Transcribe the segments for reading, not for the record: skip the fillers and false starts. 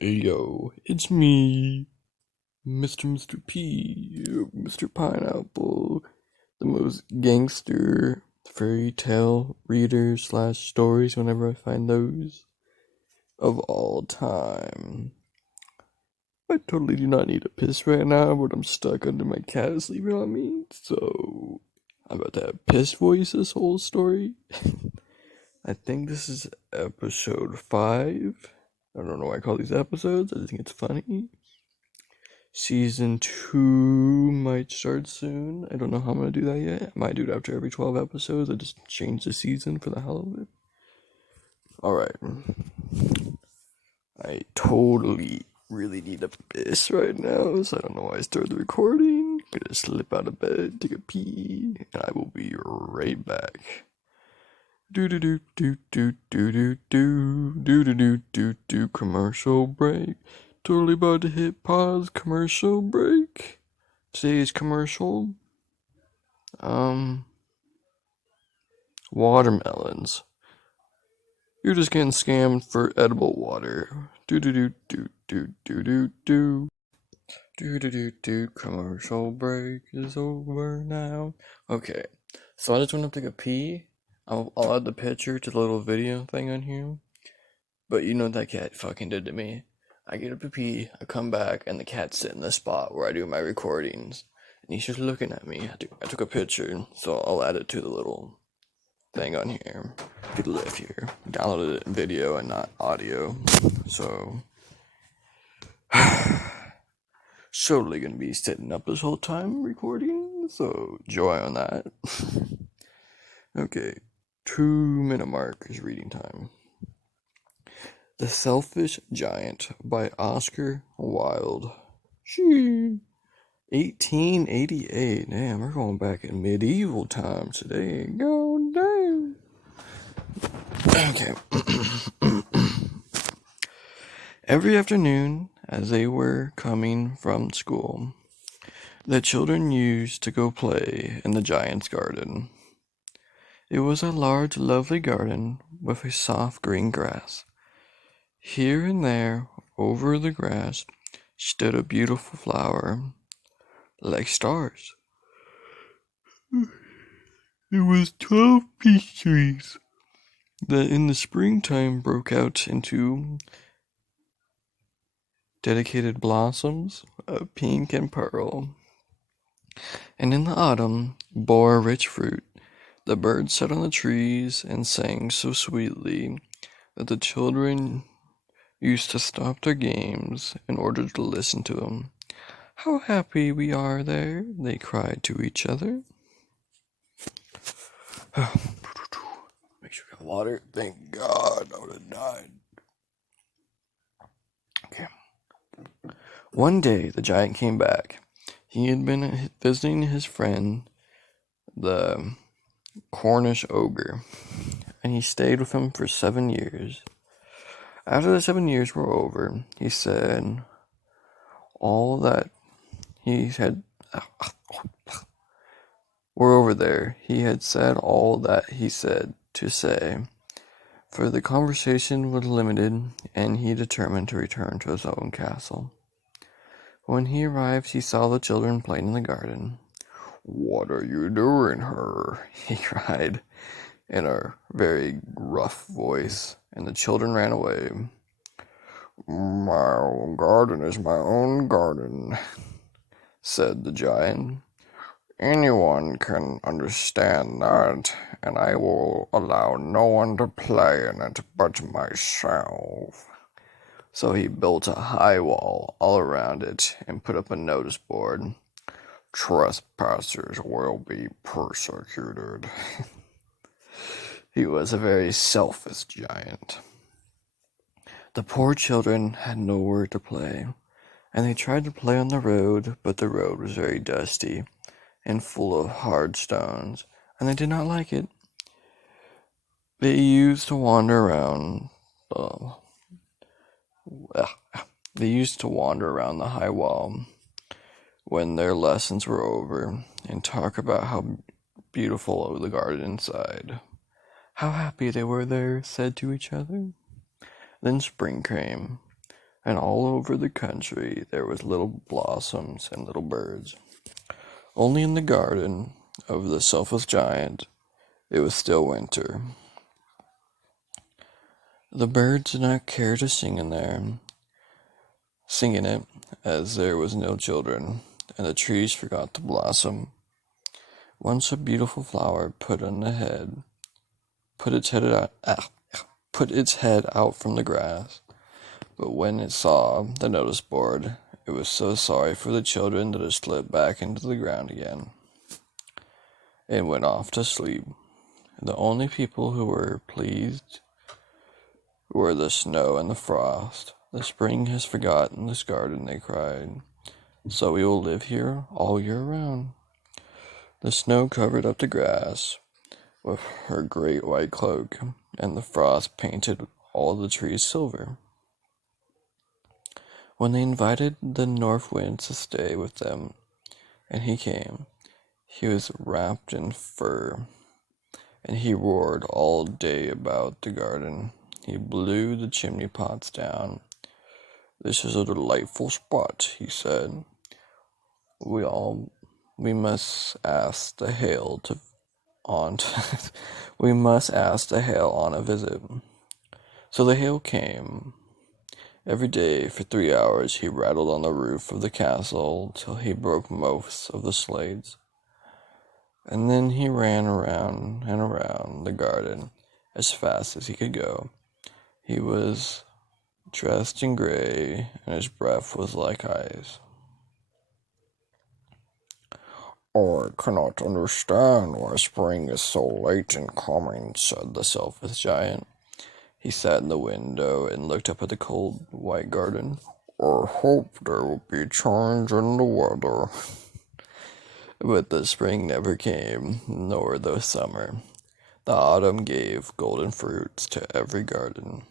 Hey yo, it's me, Mr. P, Mr. Pineapple, the most gangster fairy tale reader slash stories whenever I find those of all time. I totally do not need a piss right now, but I'm stuck under my cat sleeping on me, so I'm about to have piss voice this whole story. I think this is episode 5. I don't know why I call these episodes, I just think it's funny. Season 2 might start soon. I don't know how I'm going to do that yet. I might do it after every 12 episodes. I just change the season for the hell of it. Alright. I totally really need a piss right now, so I don't know why I started the recording. I'm gonna slip out of bed, take a pee, and I will be right back. Do do do do do do do do do do do do do commercial break. Totally about to hit pause commercial break. Today's commercial, um, watermelons. You're just getting scammed for edible water. Do do do do do do do do. Do do do do. Commercial break is over now. Okay, so I just went to take a pee. I'll add the picture to the little video thing on here. But you know what that cat fucking did to me. I get up to pee, I come back, and the cat's sitting in the spot where I do my recordings. And he's just looking at me. I took a picture, so I'll add it to the little thing on here. If you live here, downloaded it in video and not audio. So, totally gonna be sitting up this whole time recording. So, joy on that. Okay, 2-minute mark is reading time. The Selfish Giant by Oscar Wilde. 1888. Damn, we're going back in medieval times today. Go damn. Okay. Every afternoon, as they were coming from school, the children used to go play in the giant's garden. It was a large, lovely garden with a soft green grass. Here and there, over the grass, stood a beautiful flower, like stars. There was 12 peach trees that in the springtime broke out into dedicated blossoms of pink and pearl, and in the autumn bore rich fruit. The birds sat on the trees and sang so sweetly that the children used to stop their games in order to listen to them. How happy we are there, they cried to each other. Make sure we got water. Thank God, I would have died. Okay. One day, the giant came back. He had been visiting his friend, the Cornish ogre, and he stayed with him for 7 years. After the 7 years were over, he said all that he had were over there. He had said all that he said to say, for the conversation was limited, and he determined to return to his own castle. When he arrived, he saw the children playing in the garden. "What are you doing here?" he cried in a very rough voice, and the children ran away. "My garden is my own garden," said the giant. "Anyone can understand that, and I will allow no one to play in it but myself." So he built a high wall all around it and put up a notice board. "Trespassers will be persecuted." He was a very selfish giant. The poor children had nowhere to play, and they tried to play on the road, but the road was very dusty and full of hard stones, and they did not like it. They used to wander around. They used to wander around the high wall when their lessons were over and talk about how beautiful the garden inside. How happy they were there, said to each other. Then spring came. and all over the country there was little blossoms and little birds. Only in the garden of the selfless giant it was still winter. The birds did not care to sing in it, as there was no children, and the trees forgot to blossom. Once a beautiful flower put its head out, put its head out from the grass. But when it saw the notice board, it was so sorry for the children that it slipped back into the ground again and went off to sleep. The only people who were pleased were the snow and the frost. The spring has forgotten this garden, they cried, so we will live here all year round. The snow covered up the grass with her great white cloak, and the frost painted all the trees silver. When they invited the north wind to stay with them, and he came, he was wrapped in fur, and he roared all day about the garden. He blew the chimney pots down. "This is a delightful spot," he said. We must ask the hail to on we must ask the hail on a visit." So the hail came. Every day for 3 hours he rattled on the roof of the castle till he broke most of the slates. And then he ran around and around the garden as fast as he could go. He was dressed in gray, and his breath was like ice. "I cannot understand why spring is so late in coming," said the selfish giant. He sat in the window and looked up at the cold white garden. "I hope there will be change in the weather." But the spring never came, nor the summer. The autumn gave golden fruits to every garden,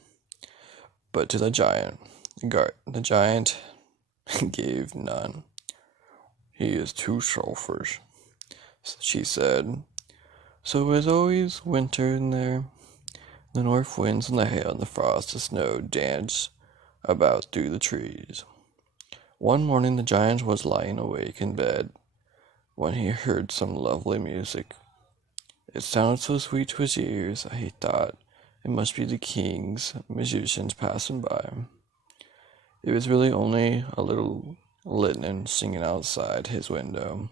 but to the giant gave none. "He is too selfish," she said. So it was always winter in there. The north winds and the hail and the frost and snow danced about through the trees. One morning the giant was lying awake in bed when he heard some lovely music. It sounded so sweet to his ears that he thought it must be the king's musicians passing by. It was really only a little linden singing outside his window,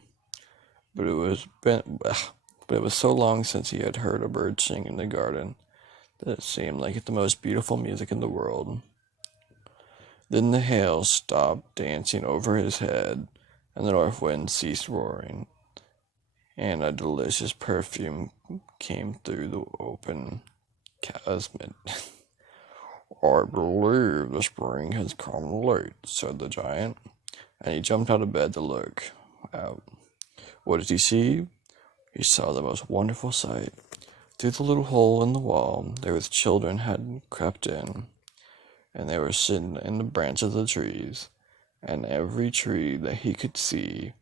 but it was so long since he had heard a bird sing in the garden that it seemed like the most beautiful music in the world. Then the hail stopped dancing over his head, and the north wind ceased roaring, and a delicious perfume came through the open casement. "I believe the spring has come late," said the giant, and he jumped out of bed to look out. What did he see? He saw the most wonderful sight. Through the little hole in the wall, there was children had crept in, and they were sitting in the branches of the trees, and every tree that he could see,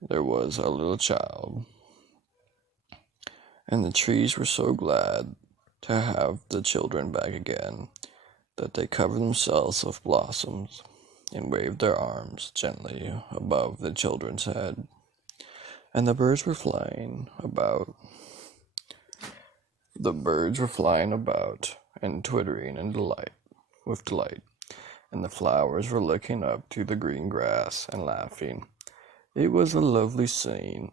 there was a little child. And the trees were so glad to have the children back again that they covered themselves with blossoms and waved their arms gently above the children's head. And the birds were flying about. And twittering with delight, and the flowers were looking up through the green grass and laughing. It was a lovely scene.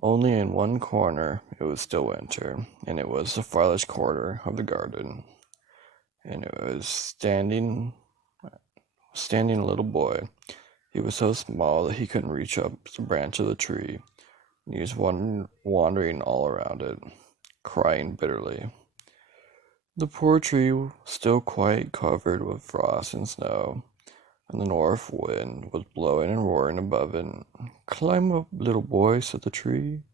Only in one corner it was still winter, and it was the farthest corner of the garden. And it was standing a little boy. He was so small that he couldn't reach up the branch of the tree, and he was wandering all around it, crying bitterly. The poor tree was still quite covered with frost and snow, and the north wind was blowing and roaring above it. "Climb up, little boy," said the tree,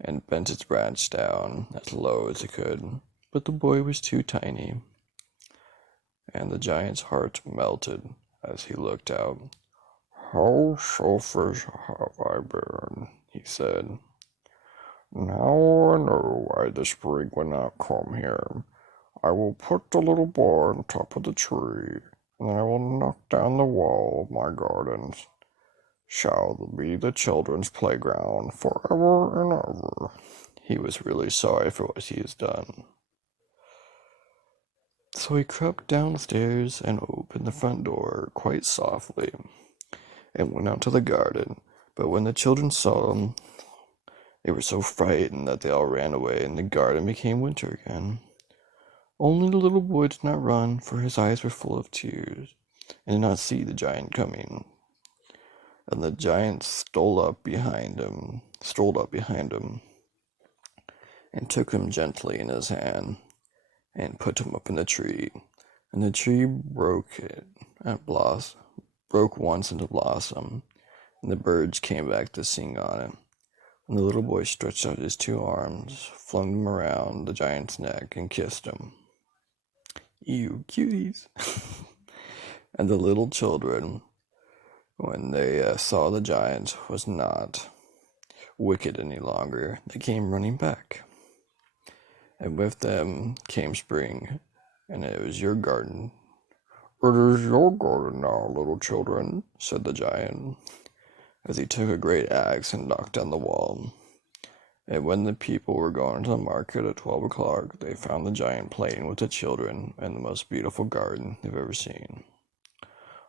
and bent its branch down as low as it could. But the boy was too tiny, and the giant's heart melted as he looked out. "How selfish have I been," he said. "Now I know why the spring will not come here. I will put the little boy on top of the tree, and I will wall of my gardens shall be the children's playground forever and ever. He was really sorry for what he has done. So he crept downstairs and opened the front door quite softly and went out to the garden. But when the children saw him, they were so frightened that they all ran away, and the garden became winter again. Only the little boy did not run, for his eyes were full of tears, and did not see the giant coming. And the giant strolled up behind him, and took him gently in his hand, and put him up in the tree. And the tree broke once into blossom, and the birds came back to sing on it. And the little boy stretched out his two arms, flung them around the giant's neck, and kissed him. You cuties! And the little children, when they saw the giant was not wicked any longer, they came running back. And with them came spring, and it was your garden. It is your garden now, little children, said the giant, as he took a great axe and knocked down the wall. And when the people were going to the market at 12 o'clock, they found the giant playing with the children in the most beautiful garden they've ever seen.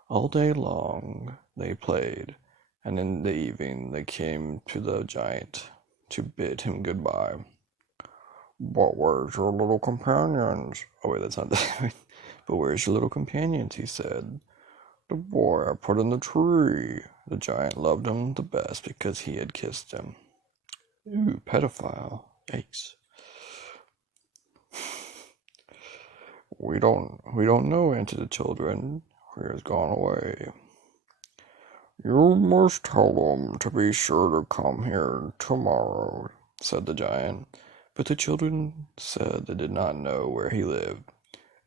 All day long they played, and in the evening they came to the giant to bid him goodbye. But where's your little companions? Oh wait, that's not that. But where's your little companions? He said. The boy I put in the tree. The giant loved him the best because he had kissed him. Ooh, pedophile. Yikes. We don't know, answered the children. He has gone away. You must tell them to be sure to come here tomorrow, said the giant. But the children said they did not know where he lived.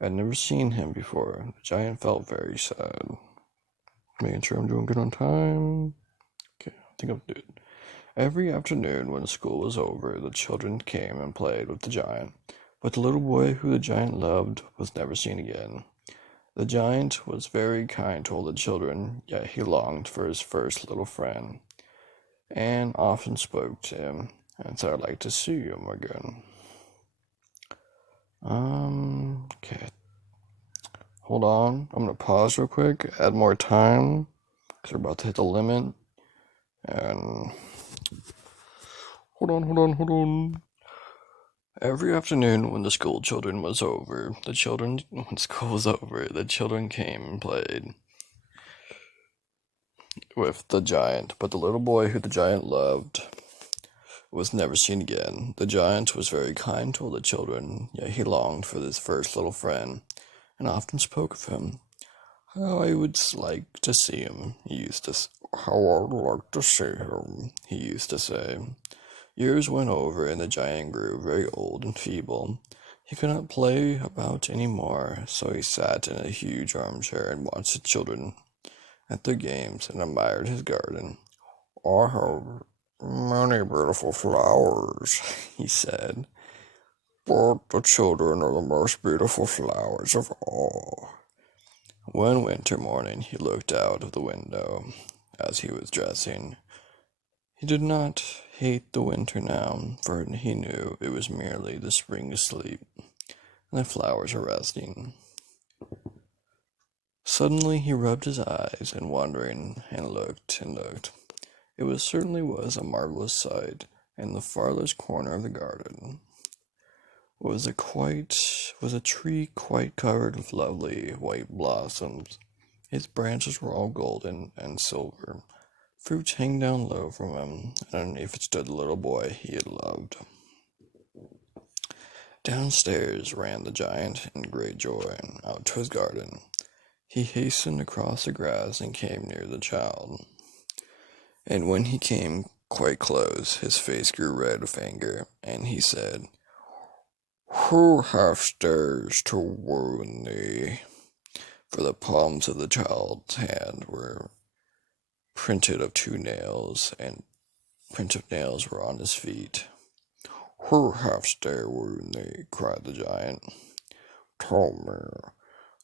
I'd never seen him before. The giant felt very sad. Making sure I'm doing good on time. Okay, I think I'm good. Every afternoon when school was over, the children came and played with the giant. But the little boy who the giant loved was never seen again. The giant was very kind to all the children, yet he longed for his first little friend, and often spoke to him, and said, I'd like to see him again. Okay. Hold on. I'm going to pause real quick, add more time, because we're about to hit the limit. And hold on. Every afternoon when school was over, the children came and played with the giant, but the little boy who the giant loved was never seen again. The giant was very kind to all the children, yet he longed for his first little friend, and often spoke of him. How I would like to see him, he used to say. How I'd like to see him, he used to say. Years went over, and the giant grew very old and feeble. He could not play about any more, so he sat in a huge armchair and watched the children at their games and admired his garden. I have many beautiful flowers, he said, but the children are the most beautiful flowers of all. One winter morning he looked out of the window as he was dressing. He did not hate the winter now, for he knew it was merely the spring asleep, and the flowers were resting. Suddenly he rubbed his eyes, and wondering, and looked. It certainly was a marvelous sight. In the farthest corner of the garden was a tree quite covered with lovely white blossoms. Its branches were all golden and silver. Fruits hang down low from him, and underneath it stood the little boy he had loved. Downstairs ran the giant in great joy out to his garden. He hastened across the grass and came near the child. And when he came quite close, his face grew red with anger, and he said, Who hath dares to wound thee? For the palms of the child's hand were printed of two nails, and prints of nails were on his feet. Who hath dared wound thee? Cried the giant. Tell me,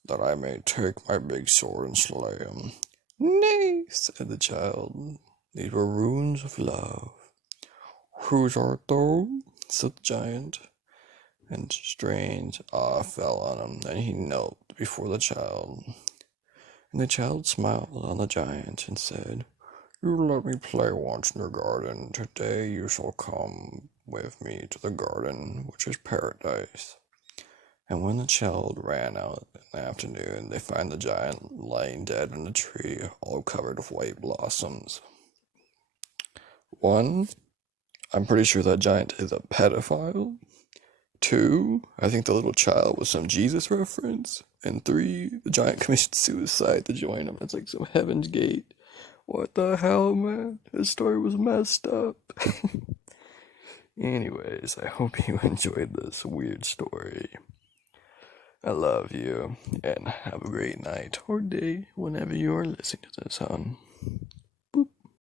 that I may take my big sword and slay him. Nay, said the child, these were runes of love. Whose art thou? Said the giant, and strange awe fell on him. Then he knelt before the child, and the child smiled on the giant and said, You let me play once in your garden. Today you shall come with me to the garden, which is paradise. And when the child ran out in the afternoon, they find the giant lying dead in a tree, all covered with white blossoms. One, I'm pretty sure that giant is a pedophile. Two, I think the little child was some Jesus reference. And three, the giant committed suicide to join him. It's like some Heaven's Gate. What the hell, man? His story was messed up. Anyways, I hope you enjoyed this weird story. I love you, and have a great night or day whenever you are listening to this, hon.